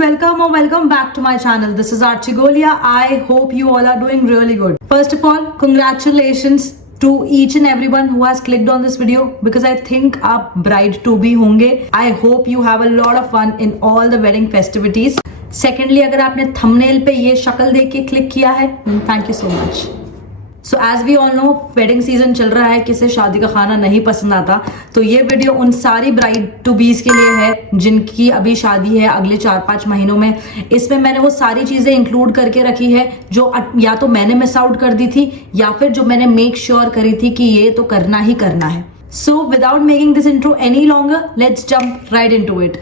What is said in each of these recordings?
welcome or welcome back to my channel. This is Archie Golia. I hope you all are doing really good. First of all, congratulations to each and everyone who has clicked on this video because I think आप bride to be होंगे. I hope you have a lot of fun in all the wedding festivities. Secondly, अगर आपने thumbnail पे ये शक्ल देख के click किया है, thank you so much. So as we all know, wedding season चल रहा है, किसे शादी का खाना नहीं पसंद आता, तो ये वीडियो उन सारी ब्राइड टू बीज के लिए है जिनकी अभी शादी है अगले 4-5 महीनों में. इसमें मैंने वो सारी चीजें इंक्लूड करके रखी है जो या तो मैंने मिस आउट कर दी थी या फिर जो मैंने मेक श्योर करी थी कि ये तो करना ही करना है. So without making this intro any longer, let's jump right into it.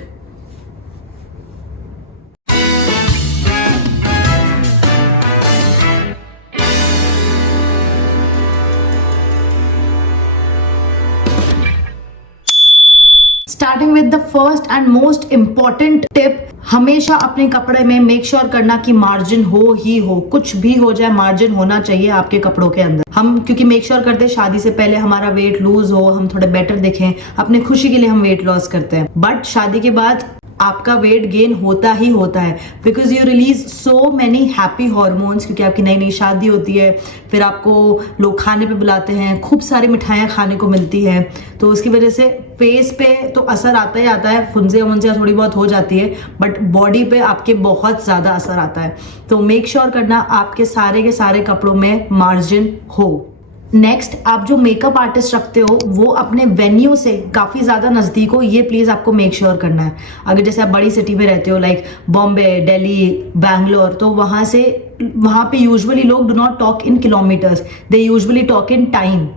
Starting with the first and most important tip, हमेशा अपने कपड़े में मेक श्योर करना कि मार्जिन हो ही हो, कुछ भी हो जाए मार्जिन होना चाहिए आपके कपड़ों के अंदर. हम क्योंकि मेक श्योर करते हैं शादी से पहले हमारा वेट लूज हो, हम थोड़े बेटर दिखें, अपने खुशी के लिए हम वेट लॉस करते हैं. बट शादी के बाद आपका वेट गेन होता ही होता है because you release so many happy hormones, क्योंकि आपकी नई नई शादी होती है, फिर आपको लोग खाने पे बुलाते हैं, खूब सारी मिठाइयाँ खाने को मिलती है, तो उसकी वजह से फेस पे तो असर आता ही आता है, फुंसियाँ मुंसियाँ थोड़ी बहुत हो जाती है, बट बॉडी पे आपके बहुत ज़्यादा असर आता है. तो मेक श्योर करना आपके सारे के सारे कपड़ों में मार्जिन हो. नेक्स्ट, आप जो मेकअप आर्टिस्ट रखते हो वो अपने वेन्यू से काफ़ी ज़्यादा नज़दीक हो, ये प्लीज़ आपको मेक श्योर करना है. अगर जैसे आप बड़ी सिटी में रहते हो लाइक बॉम्बे, दिल्ली, बैंगलोर, तो वहाँ पे यूजुअली लोग do not talk in kilometres, they usually talk in time.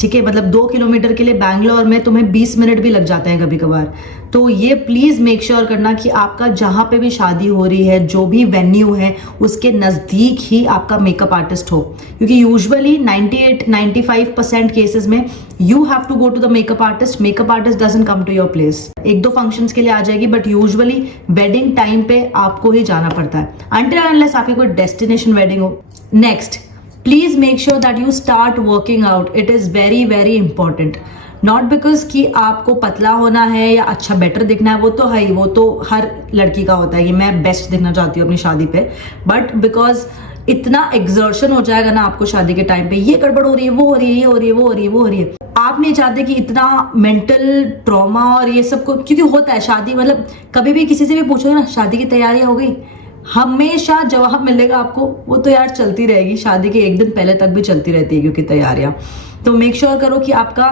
ठीक है, मतलब 2 किलोमीटर के लिए बैंगलोर में तुम्हें 20 मिनट भी लग जाते हैं कभी कभार. तो ये प्लीज़ मेक श्योर करना कि आपका जहाँ पे भी शादी हो रही है, जो भी वेन्यू है, उसके नज़दीक ही आपका मेकअप आर्टिस्ट हो, क्योंकि यूजुअली 98-95% केसेस में you have to go to the makeup artist. Makeup artist doesn't come to your place. 1-2 functions के लिए आ जाएगी, बट यूजुअली वेडिंग टाइम पे आपको ही जाना पड़ता है अनटिल अनलेस आपकी कोई डेस्टिनेशन वेडिंग हो. Next, please make sure that you start working out. It is very very important. Not because कि आपको पतला होना है या अच्छा बेटर दिखना है, वो तो है ही, वो तो हर लड़की का होता है कि मैं बेस्ट दिखना चाहती हूँ अपनी शादी पे, बट बिकॉज इतना एग्जर्शन हो जाएगा ना आपको शादी के टाइम पे, ये गड़बड़ हो रही है, वो हो रही है, ये हो रही है, वो हो रही है, वो हो रही है. आप नहीं चाहते कि इतना मेंटल ट्रॉमा और ये सब को, क्योंकि होता है शादी, मतलब कभी भी किसी से भी पूछोगे ना शादी की तैयारी हो गई, हमेशा जवाब मिलेगा आपको वो तो यार चलती रहेगी, शादी के एक दिन पहले तक भी चलती रहती है क्योंकि तैयारियां. तो मेक श्योर करो कि आपका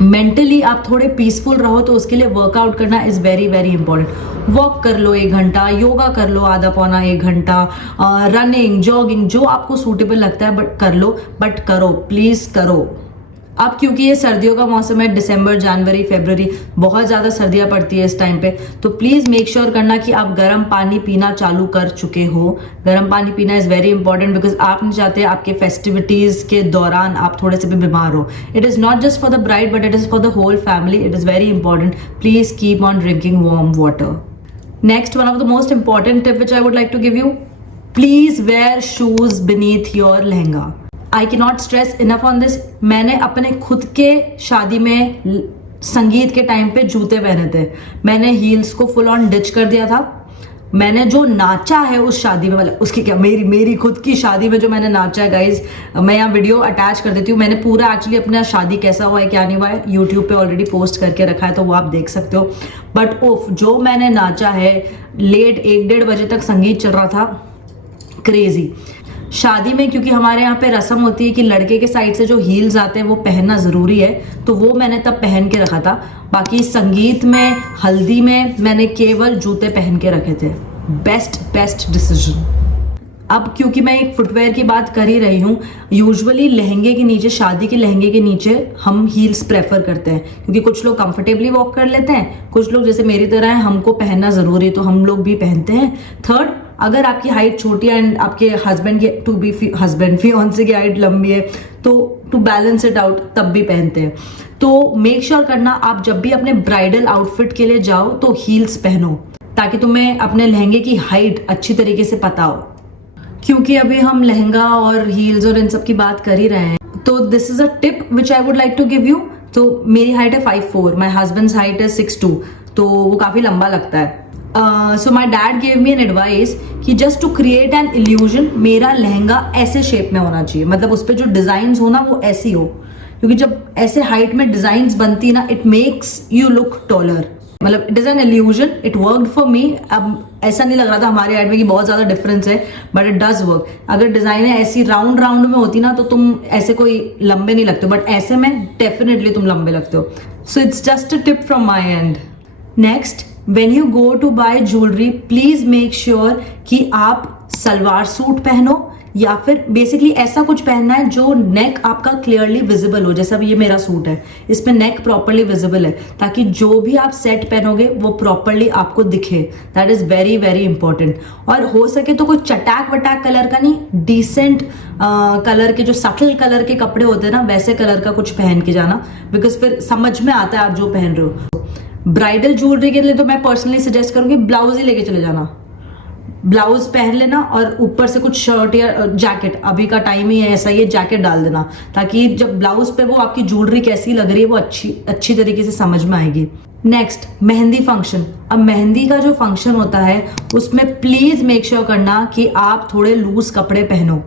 मेंटली आप थोड़े पीसफुल रहो, तो उसके लिए वर्कआउट करना is very very important. Walk कर लो 1 घंटा, योगा कर लो आधा पौना 1 घंटा, रनिंग, जॉगिंग, जो आपको सूटेबल लगता है बट कर लो, बट करो, प्लीज़ करो. अब क्योंकि ये सर्दियों का मौसम है, दिसंबर, जनवरी, फरवरी, बहुत ज़्यादा सर्दियाँ पड़ती है इस टाइम पे, तो प्लीज़ मेक श्योर करना कि आप गर्म पानी पीना चालू कर चुके हो. गर्म पानी पीना इज़ वेरी इंपॉर्टेंट बिकॉज आप नहीं चाहते आपके फेस्टिविटीज़ के दौरान आप थोड़े से भी बीमार हो. It is not just for the bride but it is for the whole family. It is very important. Please keep on drinking warm water. Next, one of the most important tip which I would like to give you, please wear shoes beneath your lehenga. I can not stress enough on this. मैंने अपने खुद के शादी में संगीत के time पे जूते पहने थे, मैंने हील्स को फुल ऑन डिच कर दिया था. मैंने जो नाचा है उस शादी में, मतलब उसकी क्या, मेरी खुद की शादी में जो मैंने नाचा है गाइज, मैं यहाँ वीडियो अटैच कर देती हूँ. मैंने पूरा एक्चुअली अपना शादी कैसा हुआ है क्या नहीं हुआ है यूट्यूब पे ऑलरेडी पोस्ट करके रखा है, तो वो आप देख सकते हो. बट ओफ, जो मैंने नाचा है, लेट 1-1.5 बजे तक संगीत चल रहा था, क्रेजी. शादी में क्योंकि हमारे यहाँ पे रस्म होती है कि लड़के के साइड से जो हील्स आते हैं वो पहनना ज़रूरी है, तो वो मैंने तब पहन के रखा था. बाकी संगीत में, हल्दी में मैंने केवल जूते पहन के रखे थे. Best decision. अब क्योंकि मैं एक फुटवेयर की बात कर ही रही हूँ, यूजुअली लहंगे के नीचे, शादी के लहंगे के नीचे हम हील्स प्रेफर करते हैं क्योंकि कुछ लोग कंफर्टेबली वॉक कर लेते हैं, कुछ लोग जैसे मेरी तरह है, हमको पहनना ज़रूरी है तो हम लोग भी पहनते हैं. थर्ड, अगर आपकी हाइट छोटी है एंड आपके हस्बैंड के हस्बैंड फियांसे की हाइट लंबी है, तो टू बैलेंस इट आउट तब भी पहनते हैं. तो मेक श्योर करना आप जब भी अपने ब्राइडल आउटफिट के लिए जाओ तो हील्स पहनो, ताकि तुम्हें अपने लहंगे की हाइट अच्छी तरीके से पता हो. क्योंकि अभी हम लहंगा और हील्स और इन सब की बात कर ही रहे हैं, तो this is a tip which I would like to give you. तो मेरी हाइट है 5'4", माई हस्बैंड्स हाइट है 6'2", तो वो काफ़ी लंबा लगता है. So my dad gave me an advice कि just to create an illusion मेरा लहंगा ऐसे शेप में होना चाहिए, मतलब उस पर जो डिजाइन हो ना वो ऐसी हो, क्योंकि जब ऐसे हाइट में डिजाइन बनती ना it makes you look taller, मतलब it is an illusion, it worked for me. अब ऐसा नहीं लग रहा था हमारे हाइट में कि बहुत ज्यादा डिफरेंस है, बट इट डज वर्क। अगर डिजाइन ऐसी राउंड राउंड में होती ना तो तुम ऐसे कोई लंबे नहीं लगते, बट ऐसे में डेफिनेटली तुम लंबे लगते हो। So it's just a tip from my and. Next, when you go to buy jewelry please make sure कि आप सलवार सूट पहनो या फिर बेसिकली ऐसा कुछ पहनना है जो नेक आपका क्लियरली विजिबल हो। जैसा ये मेरा सूट है, इसमें नेक प्रॉपरली विजिबल है, ताकि जो भी आप सेट पहनोगे वो प्रॉपरली आपको दिखे। That is very very important. और हो सके तो कोई चटाक वटाक कलर का नहीं, डिसेंट कलर के, जो सटल कलर के कपड़े होते हैं ना वैसे कलर का कुछ पहन के जाना, बिकॉज फिर समझ में आता है आप जो पहन रहे हो। ब्राइडल ज्वेलरी के लिए तो मैं पर्सनली सजेस्ट करूंगी ब्लाउज ही लेके चले जाना, ब्लाउज पहन लेना और ऊपर से कुछ शर्ट या जैकेट, अभी का टाइम ही है ऐसा, ये जैकेट डाल देना, ताकि जब ब्लाउज पे वो आपकी ज्वेलरी कैसी लग रही है वो अच्छी तरीके से समझ में आएगी। Next, mehndi function. अब मेहंदी का जो फंक्शन होता है उसमें प्लीज मेक श्योर करना कि आप थोड़े लूज कपड़े पहनो।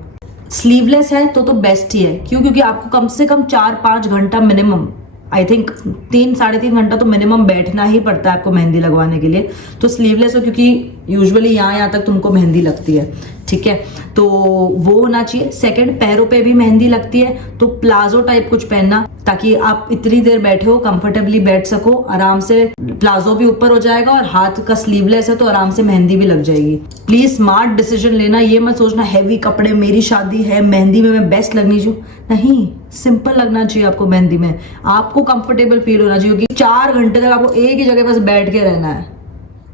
स्लीवलेस है तो बेस्ट ही है, क्यों? क्योंकि आपको कम से कम 4-5 घंटा मिनिमम, आई थिंक 3-3.5 घंटा तो मिनिमम बैठना ही पड़ता है आपको मेहंदी लगवाने के लिए। तो स्लीवलेस हो, क्योंकि यूजुअली यहाँ तक तुमको मेहंदी लगती है, ठीक है, तो वो होना चाहिए। सेकंड, पैरों पे भी मेहंदी लगती है तो प्लाजो टाइप कुछ पहनना, ताकि आप इतनी देर बैठे हो कंफर्टेबली बैठ सको आराम से, प्लाजो भी ऊपर हो जाएगा और हाथ का स्लीवलेस है तो आराम से मेहंदी भी लग जाएगी। प्लीज स्मार्ट डिसीजन लेना, ये मत सोचना हैवी कपड़े, मेरी शादी है मेहंदी में मैं बेस्ट लगनी चाहिए, नहीं, सिंपल लगना चाहिए आपको। मेहंदी में आपको कंफर्टेबल फील होना चाहिए कि 4 घंटे तक आपको एक ही जगह बस बैठ के रहना है।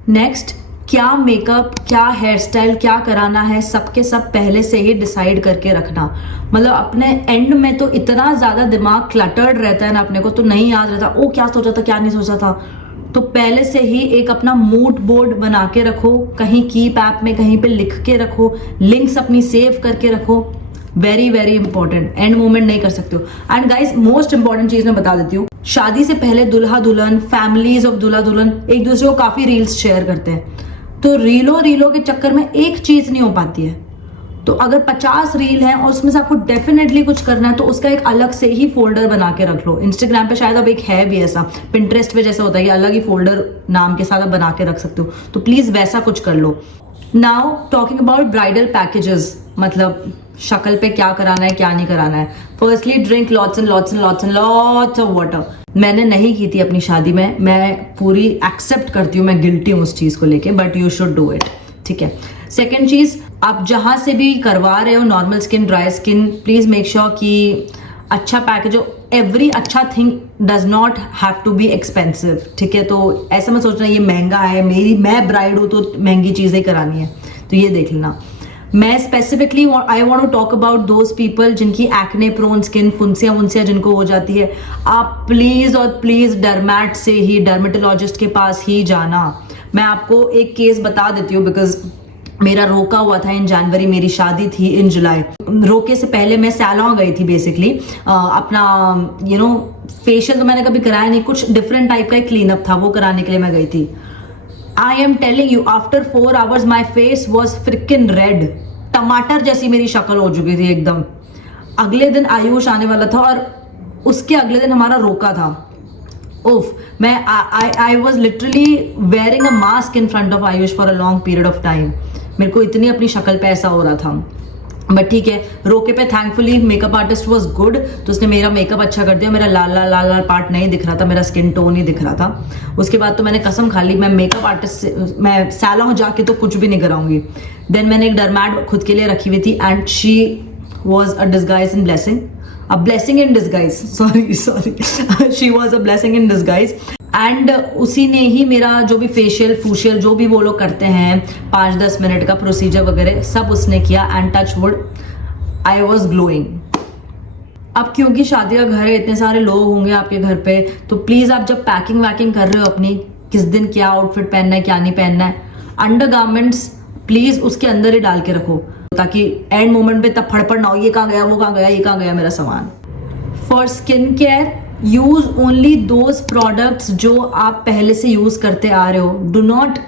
नेक्स्ट, क्या मेकअप, क्या हेयर स्टाइल, क्या कराना है, सबके सब पहले से ही डिसाइड करके रखना। मतलब अपने एंड में तो इतना ज्यादा दिमाग क्लटर्ड रहता है ना अपने को, तो नहीं याद रहता ओ क्या सोचा था क्या नहीं सोचा था। तो पहले से ही एक अपना मूड बोर्ड बना के रखो, कहीं कीप ऐप में कहीं पे लिख के रखो, लिंक्स अपनी सेव करके रखो। Very very important, end moment नहीं कर सकते हो। एंड गाइज, मोस्ट इंपॉर्टेंट चीज मैं बता देती हूँ, शादी से पहले दुल्हा दुल्हन, फैमिलीज ऑफ दुल्हा दुल्हन एक दूसरे को काफी रील्स शेयर करते हैं, तो रीलो के चक्कर में एक चीज नहीं हो पाती है। तो अगर 50 रील है और उसमें से आपको डेफिनेटली कुछ करना है तो उसका एक अलग से ही फोल्डर बना के रख लो। इंस्टाग्राम पे शायद अब एक है भी ऐसा, पिंटरेस्ट पे जैसा होता है कि अलग ही फोल्डर नाम के साथ आप बना के रख सकते हो, तो प्लीज वैसा कुछ कर लो। Now talking about bridal packages, मतलब शक्ल पे क्या कराना है क्या नहीं कराना है। Firstly, drink lots and lots and lots and lots of water. मैंने नहीं की थी अपनी शादी में, मैं पूरी एक्सेप्ट करती हूँ, मैं गिल्टी हूँ उस चीज को लेके, but you should do it, ठीक है। सेकेंड चीज, आप जहां से भी करवा रहे हो, normal skin, dry skin, please make sure कि अच्छा पैकेज हो। एवरी अच्छा thing does not have to be expensive, ठीक है। तो ऐसा मत सोचना ये महंगा है, मैं ब्राइड हूं तो महंगी चीजें करानी है, तो ये देख लेना। मैं specifically I want to talk about those people जिनकी एक्ने प्रोन स्किन, फुंसियां वुंसियां जिनको हो जाती है, आप प्लीज और प्लीज डर्मैट से ही, डर्मेटोलॉजिस्ट के पास ही जाना। मैं आपको एक केस बता देती हूँ, बिकॉज मेरा रोका हुआ था इन जनवरी, मेरी शादी थी इन जुलाई। रोके से पहले मैं सैलून गई थी बेसिकली, अपना फेशियल तो मैंने कभी कराया नहीं, कुछ डिफरेंट टाइप का एक क्लीनअप था, वो कराने के लिए मैं गई थी। I am telling you, after 4 hours my face was freaking red, टमाटर जैसी मेरी शक्ल हो चुकी थी एकदम। अगले दिन आयुष आने वाला था और उसके अगले दिन हमारा रोका था। उफ, मैं I was literally wearing a mask in front of Ayush for a long period of time। मेरे को इतनी अपनी शक्ल पे ऐसा हो रहा था, बट ठीक है, रोके पे thankfully makeup artist was good, तो उसने मेरा मेकअप अच्छा कर दिया। मेरा लाल लाल लाल लाल पार्ट नहीं दिख रहा था, मेरा स्किन टोन ही दिख रहा था। उसके बाद तो मैंने कसम खा ली, मैं मेकअप आर्टिस्ट से, मैं सैलून जाके तो कुछ भी नहीं कराऊंगी। देन मैंने एक डरमैट खुद के लिए रखी हुई थी, and she was a disguise in blessing, a blessing in disguise, sorry she was a blessing in disguise. And उसी ने ही मेरा जो भी फेशियल जो भी वो लोग करते हैं 5-10 मिनट का प्रोसीजर वगैरह सब उसने किया, and touch would I was glowing. अब क्योंकि शादी का घर है, इतने सारे लोग होंगे आपके घर पे, तो प्लीज आप जब पैकिंग वैकिंग कर रहे हो अपनी, किस दिन क्या आउटफिट पहनना है क्या नहीं पहनना है, अंडर गारमेंट्स प्लीज उसके अंदर ही डाल के रखो, ताकि एंड मोमेंट पे तब फड़फड़ ना हो, ये कहाँ गया वो कहाँ गया ये कहाँ गया मेरा सामान। For skin care, use only those products जो आप पहले से यूज करते आ रहे हो। Do not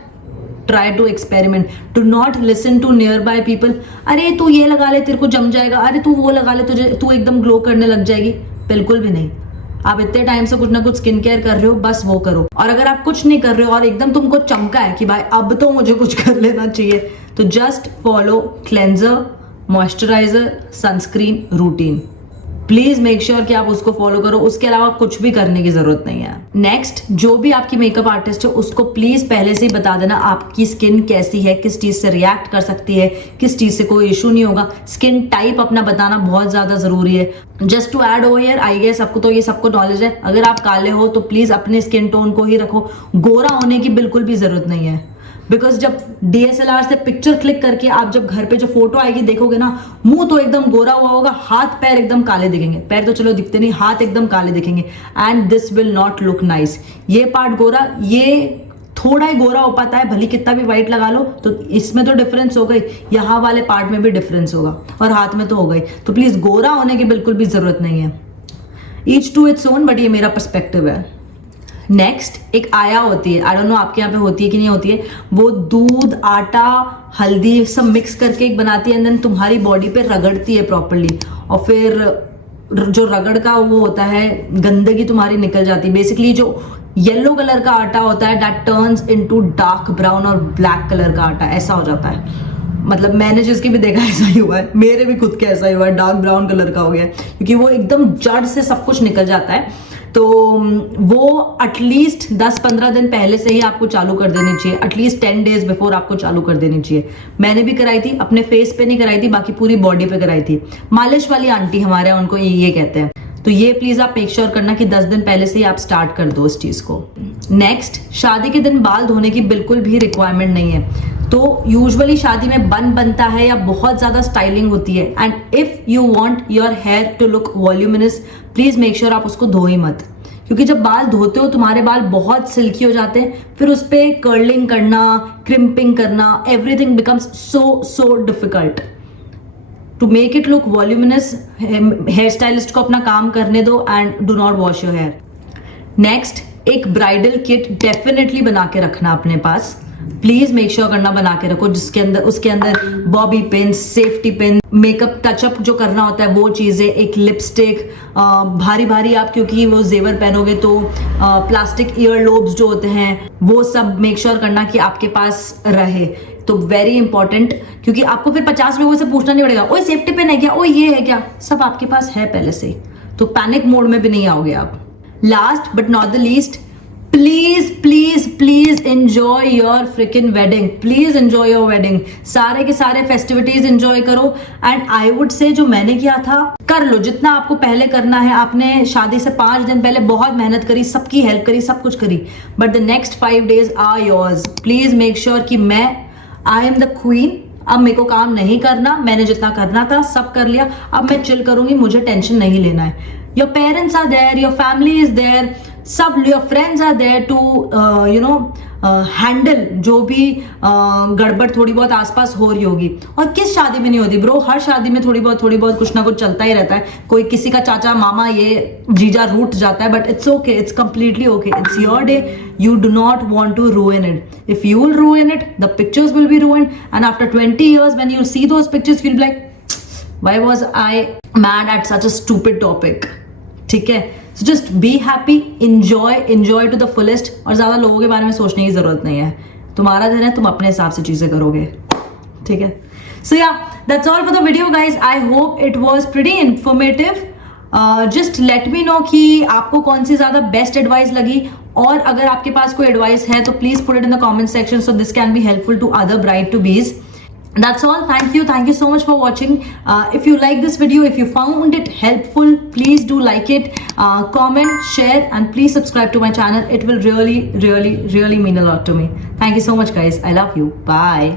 try to experiment, do not listen to nearby people. अरे तू ये लगा ले तेरे को जम जाएगा, अरे तू वो लगा ले तुझे तू एकदम ग्लो करने लग जाएगी। बिल्कुल भी नहीं। आप इतने टाइम से कुछ ना कुछ स्किन केयर कर रहे हो, बस वो करो। और अगर आप कुछ नहीं कर रहे हो और एकदम तुमको चमका है कि भाई अब तो मुझे कुछ कर लेना चाहिए, तो just follow cleanser, moisturiser, sunscreen routine. Please make sure कि आप उसको फॉलो करो, उसके अलावा कुछ भी करने की जरूरत नहीं है। नेक्स्ट, जो भी आपकी मेकअप आर्टिस्ट है उसको प्लीज पहले से ही बता देना आपकी स्किन कैसी है, किस चीज से रिएक्ट कर सकती है, किस चीज से कोई इशू नहीं होगा। स्किन टाइप अपना बताना बहुत ज्यादा जरूरी है। Just to add over here, I guess आपको तो ये सबको नॉलेज है, अगर आप काले हो तो प्लीज अपने स्किन टोन को ही रखो, गोरा होने की बिल्कुल भी जरूरत नहीं है। बिकॉज जब DSLR से पिक्चर क्लिक करके आप जब घर पे जो फोटो आएगी देखोगे ना, मुंह तो एकदम गोरा हुआ होगा, हाथ पैर एकदम काले दिखेंगे। पैर तो चलो दिखते नहीं, हाथ एकदम काले दिखेंगे, and this will not look nice. ये पार्ट गोरा, ये थोड़ा ही गोरा हो पाता है, भले कितना भी व्हाइट लगा लो, तो इसमें तो डिफरेंस हो गई, यहाँ वाले पार्ट में भी डिफरेंस होगा, और हाथ में तो हो गई। तो प्लीज गोरा होने की बिल्कुल भी जरूरत नहीं है। Each to its own, but ये मेरा पर्सपेक्टिव है। नेक्स्ट, एक आया होती है, आई डोंट नो आपके यहाँ पे होती है कि नहीं होती है, वो दूध, आटा, हल्दी सब मिक्स करके एक बनाती है, एंड देन तुम्हारी बॉडी पे रगड़ती है प्रॉपरली, और फिर जो रगड़ का वो होता है, गंदगी तुम्हारी निकल जाती है। बेसिकली जो येलो कलर का आटा होता है, that turns into dark brown और ब्लैक कलर का आटा, ऐसा हो जाता है। मतलब मैंने जिसके भी देखा ऐसा ही हुआ है, मेरे भी खुद के ऐसा ही हुआ है, डार्क ब्राउन कलर का हो गया है, क्योंकि वो एकदम जड़ से सब कुछ निकल जाता है। तो वो एटलीस्ट 10-15 दिन पहले से ही आपको चालू कर देनी चाहिए, एटलीस्ट 10 डेज बिफोर आपको चालू कर देनी चाहिए। मैंने भी कराई थी, अपने फेस पे नहीं कराई थी, बाकी पूरी बॉडी पे कराई थी। मालिश वाली आंटी हमारे यहाँ उनको ये कहते हैं। तो ये प्लीज आप मेक श्योर करना कि 10 दिन पहले से ही आप स्टार्ट कर दो इस चीज को। नेक्स्ट, शादी के दिन बाल धोने की बिल्कुल भी रिक्वायरमेंट नहीं है। तो यूजुअली शादी में बन बनता है या बहुत ज्यादा स्टाइलिंग होती है, and if you want your hair to look voluminous, please make sure आप उसको धो ही मत, क्योंकि जब बाल धोते हो तुम्हारे बाल बहुत सिल्की हो जाते हैं, फिर उस पर कर्लिंग करना, क्रिम्पिंग करना, everything becomes so difficult. To make it look voluminous, hair stylist को अपना काम करने दो, and do not wash your hair. Next, एक ब्राइडल किट डेफिनेटली बना के रखना अपने पास, प्लीज मेक श्योर करना बना के रखो, जिसके अंदर उसके अंदर bobby pin, safety pin, makeup touch-up जो करना होता है वो चीजें, एक लिपस्टिक, भारी भारी आप क्योंकि वो जेवर पहनोगे तो प्लास्टिक ईयर लोब्स जो होते हैं वो सब मेक श्योर करना कि आपके पास रहे। तो वेरी इंपॉर्टेंट, क्योंकि आपको फिर 50 लोगों से पूछना नहीं पड़ेगा, ओए सेफ्टी पिन है क्या, ओए ये है क्या, सब आपके पास है पहले से, तो पैनिक मोड में भी नहीं आओगे आप। Last but not the least, please please please enjoy your freaking wedding, please enjoy your wedding, सारे के सारे फेस्टिविटीज एंजॉय करो। एंड आई वुड से जो मैंने किया था कर लो, जितना आपको पहले करना है। आपने शादी से 5 दिन पहले बहुत मेहनत करी, सबकी हेल्प करी, सब कुछ करी, but the next 5 days are yours. Please make sure कि आई एम द क्वीन, अब मेरे को काम नहीं करना, मैंने जितना करना था सब कर लिया, अब मैं चिल करूंगी, मुझे टेंशन नहीं लेना है। Your parents are there, your family is there, सब your friends are there to handle जो भी गड़बड़ थोड़ी बहुत आसपास हो रही होगी। और किस शादी में नहीं होती ब्रो, हर शादी में थोड़ी बहुत कुछ ना कुछ चलता ही रहता है। कोई किसी का चाचा मामा ये जीजा रूठ जाता है, but it's okay, it's completely okay, it's your day, you do not want to ruin it. If you will ruin it, the pictures will be ruined, and after 20 years when you see those pictures you'll be like, why was I mad at such a stupid topic? ठीक है, so just be happy, enjoy to the fullest, और ज्यादा लोगों के बारे में सोचने की जरूरत नहीं है। तुम्हारा दिन है, तुम अपने हिसाब से चीजें करोगे, ठीक है। So yeah, that's all for the video guys. I hope it was pretty informative. Just let me know कि आपको कौन सी ज्यादा बेस्ट एडवाइस लगी, और अगर आपके पास कोई एडवाइस है तो please put it in the comment section, so this can be helpful to other bride to be. That's all. Thank you so much for watching. If you like this video, if you found it helpful, please do like it, comment, share, and please subscribe to my channel. It will really mean a lot to me. Thank you so much guys. I love you. Bye.